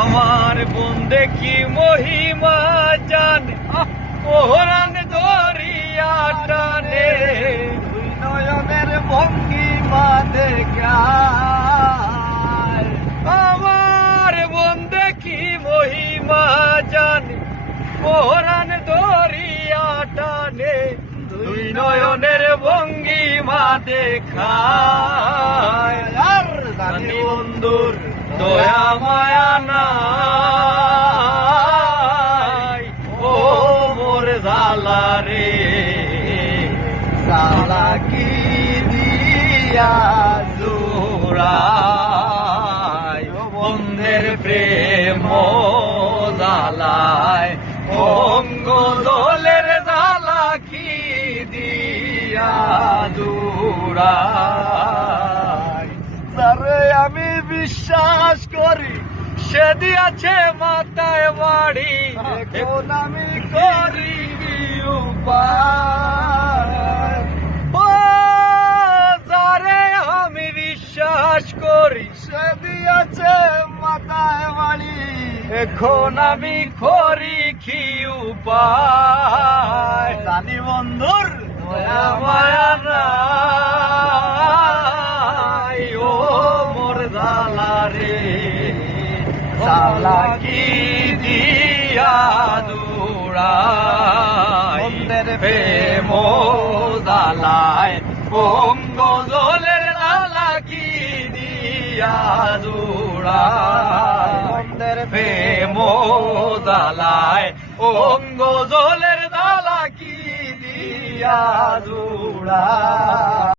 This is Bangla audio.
আমার বন্দে কি মহিমা জানে, কোরআন দরিয়া টানে, দুই নয়নের ভঙ্গিমা দেখায়। আমার বন্দে কি মহিমা জানে, কোরআন দরিয়া টানে, দুই নয়নের ভঙ্গিমা দেখায়। আর জানি বন্ধুর দয়া মায়া নাই, ও মোর জালা রে, সালা কি দিয়া জোড়ায় বন্ধের প্রেম জালায়, অঙ্গ দোলের জালা কি দিয়া জোড়ায়। যারে আমি বিশ্বাস করি সে দিয়াছে মাথায় বাড়ি, এখন আমি করি কি উপায়। ও যারে আমি বিশ্বাস করি সে দিয়েছে মাথায় বাড়ি, এখন আমি করি কি উপায়। জানি বন্ধুর দয়া মায়া নাই, ও মোর জালা রে, জালা কি দিয়া জোড়ায়। বন্ধের প্রেম জালায়, অঙ্গ জলের জালা কি দিয়া জোড়ায়। বন্ধের প্রেম জালায়, অঙ্গ জলের জালা কি দিয়া জোড়ায়।